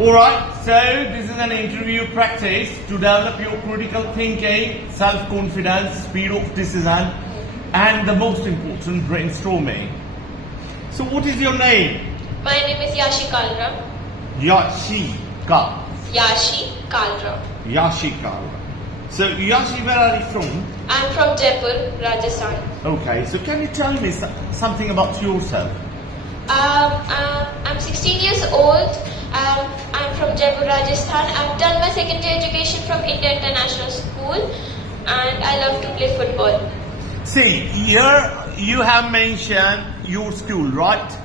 Alright, so this is an interview practice to develop your critical thinking, self-confidence, speed of decision, and the most important, brainstorming. So what is your name? My name is Yashi Kalra. Yashika. Yashi Kalra. Yashika. So Yashi, where are you from? I'm from Jaipur, Rajasthan. Okay, so can you tell me something about yourself? I'm 16 years old. I'm from Jaipur, Rajasthan. I've done my secondary education from India International School, and I love to play football. See, here you have mentioned your school, right?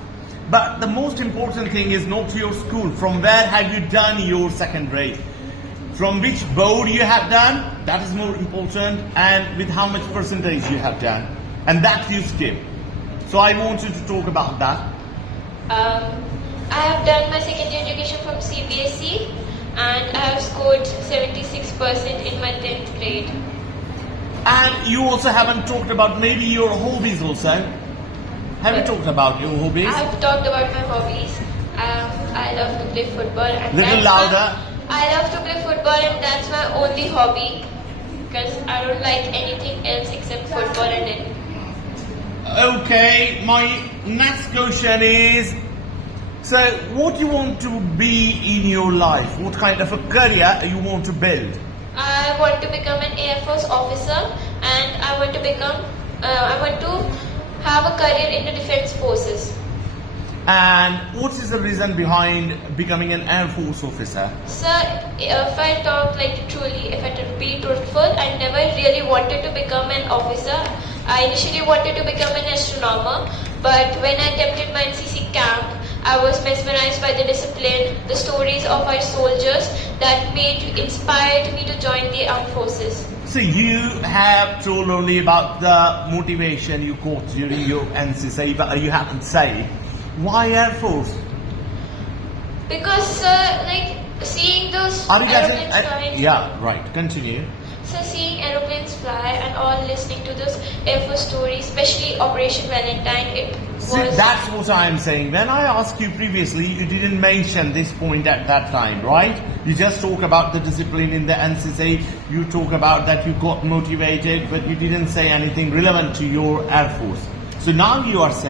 But the most important thing is not your school. From where have you done your secondary? From which board you have done? That is more important. And with how much percentage you have done? And that you skip. So I want you to talk about that. I have done my secondary education from CBSE, and I have scored 76% in my 10th grade. And you also haven't talked about maybe your hobbies also. Have you talked about your hobbies? I have talked about my hobbies. I love to play football. And Little louder. I love to play football, and that's my only hobby, because I don't like anything else except football and it. Okay, my next question is, so what you want to be in your life? What kind of a career you want to build? I want to become an Air Force officer, and I want to have a career in the defense forces. And what is the reason behind becoming an Air Force officer? Sir, if I talk truly, if I be truthful, I never really wanted to become an officer. I initially wanted to become an astronomer, but when I attempted my NCC camp, I was mesmerized by the discipline, the stories of our soldiers that inspired me to join the armed forces. So you have told only about the motivation you got during your NCC, but you haven't said why Air Force? Because seeing those Are you aeroplanes getting? flying. Yeah, right. Continue. So seeing aeroplanes fly and all, listening to those Air Force stories, especially Operation Valentine, it was... See, that's what I'm saying. When I asked you previously, you didn't mention this point at that time, right? You just talk about the discipline in the NCC, you talk about that you got motivated, but you didn't say anything relevant to your Air Force. So now you are saying